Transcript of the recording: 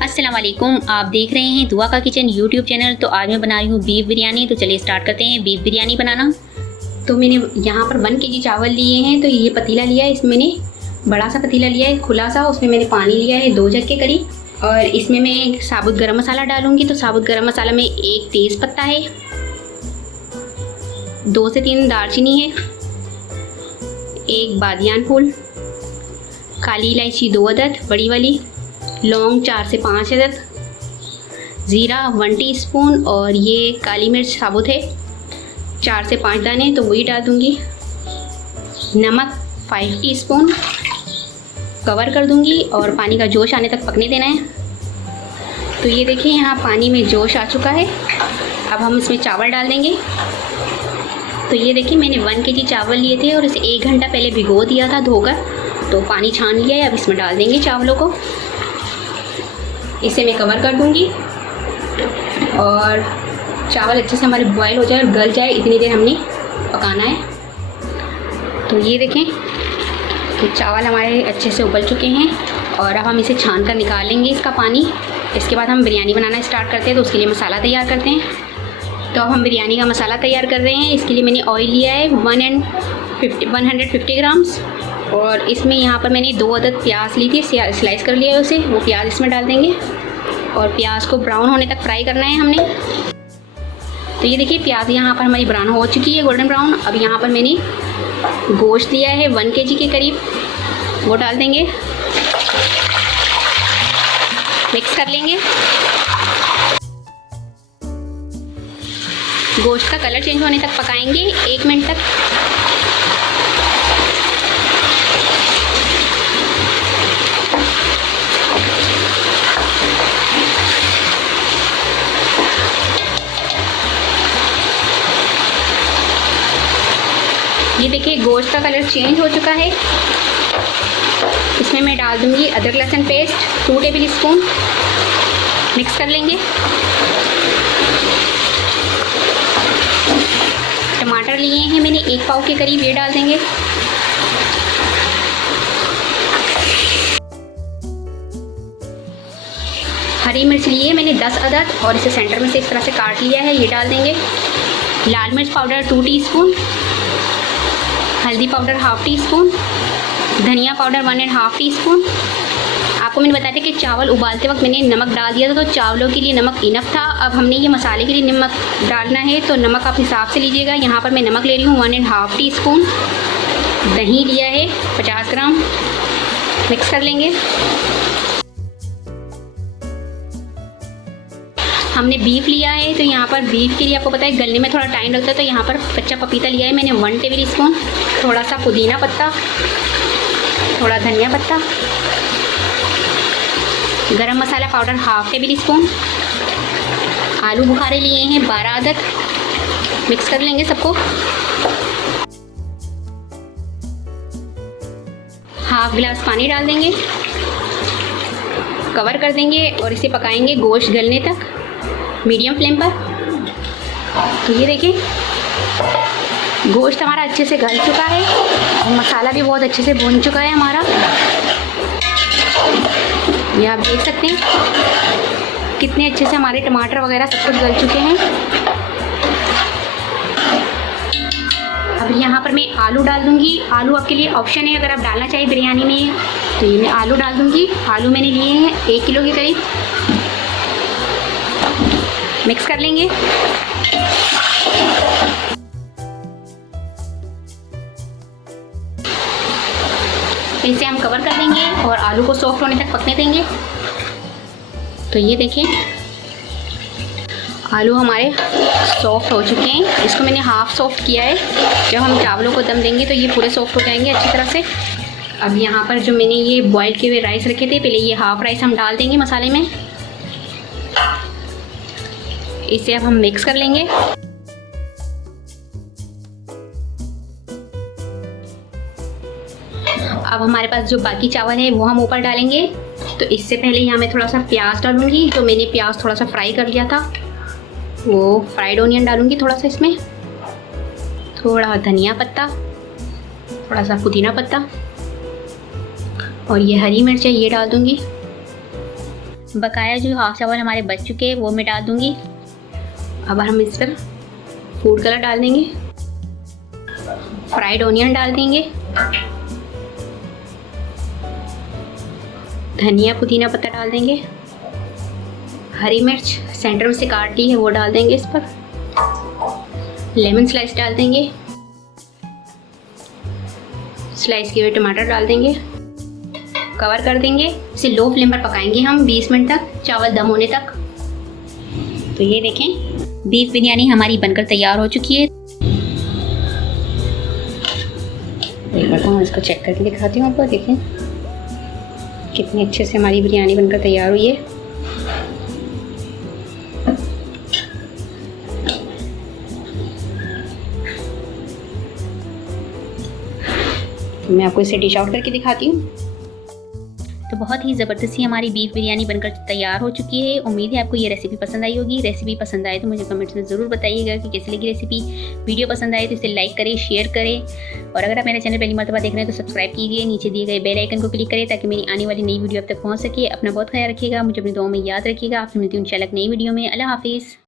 अस्सलाम वालेकुम, आप देख रहे हैं दुआ का किचन यूट्यूब चैनल। तो आज मैं बना रही हूँ बीफ बिरयानी। तो चलिए स्टार्ट करते हैं बीफ बिरयानी बनाना। तो मैंने यहाँ पर 1 kg चावल लिए हैं। तो ये पतीला लिया है, इसमें मैंने बड़ा सा पतीला लिया है खुला सा, उसमें मैंने पानी लिया है 2 जग के करीब। और इसमें मैं साबुत गरम मसाला डालूँगी। तो साबुत गरम मसाला में 1 तेज़ पत्ता है, 2 से 3 दालचीनी है, 1 बादियान फूल, काली इलायची 2 अदद बड़ी वाली, लौंग 4 से 5 अदद, ज़ीरा 1 टीस्पून और ये काली मिर्च साबुत है 4 से 5 दाने, तो वही डाल दूँगी। नमक 5 टीस्पून, कवर कर दूँगी और पानी का जोश आने तक पकने देना है। तो ये देखिए यहाँ पानी में जोश आ चुका है। अब हम इसमें चावल डाल देंगे। तो ये देखिए मैंने 1 kg चावल लिए थे और इसे 1 घंटा पहले भिगो दिया था धोकर, तो पानी छान लिया है। अब इसमें डाल देंगे चावलों को। इसे मैं कवर कर दूंगी और चावल अच्छे से हमारे बॉयल हो जाए और गल जाए, इतनी देर हमने पकाना है। तो ये देखें कि चावल हमारे अच्छे से उबल चुके हैं और अब हम इसे छान कर निकाल लेंगे इसका पानी। इसके बाद हम बिरयानी बनाना स्टार्ट करते हैं। तो उसके लिए मसाला तैयार करते हैं। तो अब हम बिरयानी का मसाला तैयार कर रहे हैं। इसके लिए मैंने ऑयल लिया है 150 ग्राम्स और इसमें यहाँ पर मैंने 2 अदद प्याज ली थी, स्लाइस कर लिया है उसे। वो प्याज इसमें डाल देंगे और प्याज को ब्राउन होने तक फ्राई करना है हमने। तो ये देखिए प्याज यहाँ पर हमारी ब्राउन हो चुकी है, गोल्डन ब्राउन। अब यहाँ पर मैंने गोश्त लिया है 1 kg के करीब, वो डाल देंगे, मिक्स कर लेंगे। गोश्त का कलर चेंज होने तक पकाएंगे 1 मिनट तक। ये देखिए गोश्त का कलर चेंज हो चुका है। इसमें मैं डाल दूंगी अदरक लहसुन पेस्ट 2 टेबल स्पून, मिक्स कर लेंगे। टमाटर लिए हैं मैंने 1 पाव के करीब, ये डाल देंगे। हरी मिर्च लिए मैंने 10 अदद और इसे सेंटर में से इस तरह से काट लिया है, ये डाल देंगे। लाल मिर्च पाउडर 2 टीस्पून, हल्दी पाउडर 1/2 टीस्पून, धनिया पाउडर 1.5 टीस्पून। आपको मैंने बताया था कि चावल उबालते वक्त मैंने नमक डाल दिया था, तो चावलों के लिए नमक इनफ था। अब हमने ये मसाले के लिए नमक डालना है, तो नमक आप हिसाब से लीजिएगा। यहाँ पर मैं नमक ले रही हूँ 1.5 टीस्पून। दही लिया है 50 ग्राम, मिक्स कर लेंगे। हमने बीफ लिया है, तो यहाँ पर बीफ के लिए आपको पता है गलने में थोड़ा टाइम लगता है, तो यहाँ पर कच्चा पपीता लिया है मैंने 1 टेबल स्पून, थोड़ा सा पुदीना पत्ता, थोड़ा धनिया पत्ता, गरम मसाला पाउडर 1/2 टेबल स्पून, आलू बुखारे लिए हैं 12 अदद, मिक्स कर लेंगे सबको। 1/2 गिलास पानी डाल देंगे, कवर कर देंगे और इसे पकाएंगे गोश्त गलने तक मीडियम फ्लेम पर। तो ये देखिए गोश्त हमारा अच्छे से गल चुका है और मसाला भी बहुत अच्छे से भून चुका है हमारा। ये आप देख सकते हैं कितने अच्छे से हमारे टमाटर वगैरह सब कुछ गल चुके हैं। अब यहाँ पर मैं आलू डाल दूँगी। आलू आपके लिए ऑप्शन है, अगर आप डालना चाहिए बिरयानी में तो ये मैं आलू डाल दूँगी। आलू मैंने लिए हैं 1 किलो के करीब, मिक्स कर लेंगे। इसे हम कवर कर देंगे और आलू को सॉफ्ट होने तक पकने देंगे। तो ये देखिए आलू हमारे सॉफ्ट हो चुके हैं। इसको मैंने हाफ सॉफ्ट किया है, जब हम चावलों को दम देंगे तो ये पूरे सॉफ्ट हो जाएंगे अच्छी तरह से। अब यहाँ पर जो मैंने ये बॉयल किए हुए राइस रखे थे, पहले ये हाफ राइस हम डाल देंगे मसाले में। इसे अब हम मिक्स कर लेंगे। अब हमारे पास जो बाकी चावल है वो हम ऊपर डालेंगे। तो इससे पहले यहाँ मैं थोड़ा सा प्याज डालूँगी। तो मैंने प्याज थोड़ा सा फ्राई कर लिया था, वो फ्राइड ऑनियन डालूँगी थोड़ा सा इसमें, थोड़ा धनिया पत्ता, थोड़ा सा पुदीना पत्ता और ये हरी मिर्च है ये डाल दूँगी। बकाया जो हाफ चावल हमारे बच चुके हैं वो मैं डाल दूँगी। अब हम इस पर फूड कलर डाल देंगे, फ्राइड ऑनियन डाल देंगे, धनिया पुदीना पत्ता डाल देंगे, हरी मिर्च सेंटर में से काट ली है वो डाल देंगे इस पर, लेमन स्लाइस डाल देंगे, स्लाइस किए हुए टमाटर डाल देंगे, कवर कर देंगे। इसे लो फ्लेम पर पकाएंगे हम 20 मिनट तक, चावल दम होने तक। तो ये देखें बीफ बिरयानी हमारी बनकर तैयार हो चुकी है। एक बार मैं इसको चेक करके दिखाती हूँ आपको, देखें कितनी अच्छे से हमारी बिरयानी बनकर तैयार हुई है। मैं आपको इसे डिश आउट करके दिखाती हूँ। तो बहुत ही ज़बरदस्ती हमारी बीफ बिरयानी बनकर तैयार हो चुकी है। उम्मीद है आपको ये रेसिपी पसंद आई होगी। रेसिपी पसंद आए तो मुझे कमेंट्स में ज़रूर बताइएगा कि कैसी लगी रेसिपी। वीडियो पसंद आए तो इसे लाइक करें, शेयर करें, और अगर आप मेरे चैनल पहली मर्तबा देख रहे हैं तो सब्सक्राइब कीजिए। नीचे दिए गए बेल आइकन को क्लिक करें ताकि मेरी आने वाली नई वीडियो आप तक पहुँच सके। अपना बहुत ख्याल रखिएगा, मुझे अपनी दुआओं में याद रखिएगा। आपसे मिलती हूँ इंशाल्लाह नई वीडियो में। अल्लाह हाफिज़।